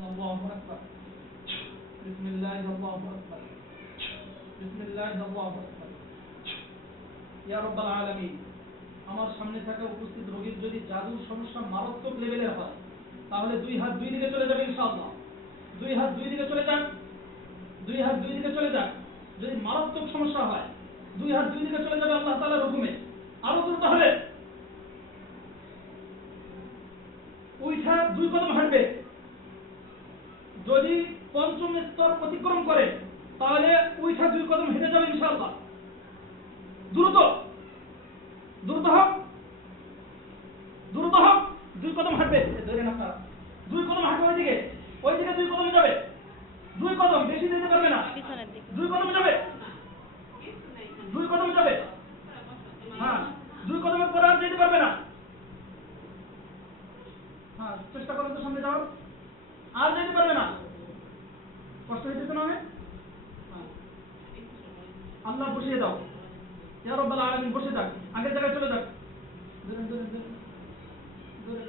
الله أكبر بسم الله الله أكبر بسم الله الله أكبر يا رب العالمين আমার সামনে থাকা উপস্থিত রোগীর যদি জাদুর সমস্যা মারাত্মক লেভেলের হয় তাহলে দুই হাত দুই দিকে চলে যাবে ইনশাআল্লাহ। দুই হাত দুই দিকে চলে যান, দুই হাত দুই দিকে চলে যান। যদি মারাত্মক সমস্যা হয় দুই হাত দুই দিকে চলে যাবে আল্লাহ তাআলার হুকুমে। আরো দ্রুত হবে, উইঠা দুই কদম হাঁটবে। যদি পঞ্চম স্তর অতিক্রম করে তাহলে উইঠা দুই কদম হেঁটে যাবে ইনশাআল্লাহ। দ্রুত দ্রুত হোক, দ্রুত হোক, দুই কদম হাঁটবে। ধরে না স্যার, দুই কদম হাঁটবে ওইদিকে, ওইদিকে দুই কদম যাবে। দুই কদম, বেশি যেতে পারবে না, দুই কদম যাবে, দুই কদম যাবে। হ্যাঁ, দুই কদমের পরে আর যেতে পারবে না। হ্যাঁ, চেষ্টা করেন তো সামনে যাওয়ার, আর যেতে পারবে না। কষ্ট হইতেছে না? আল্লাহ বসিয়ে দাও, ইয়া রাব্বাল আলামিন বসে যাক, আগের জায়গায় চলে যাক। ধরে ধরে ধরে ধরে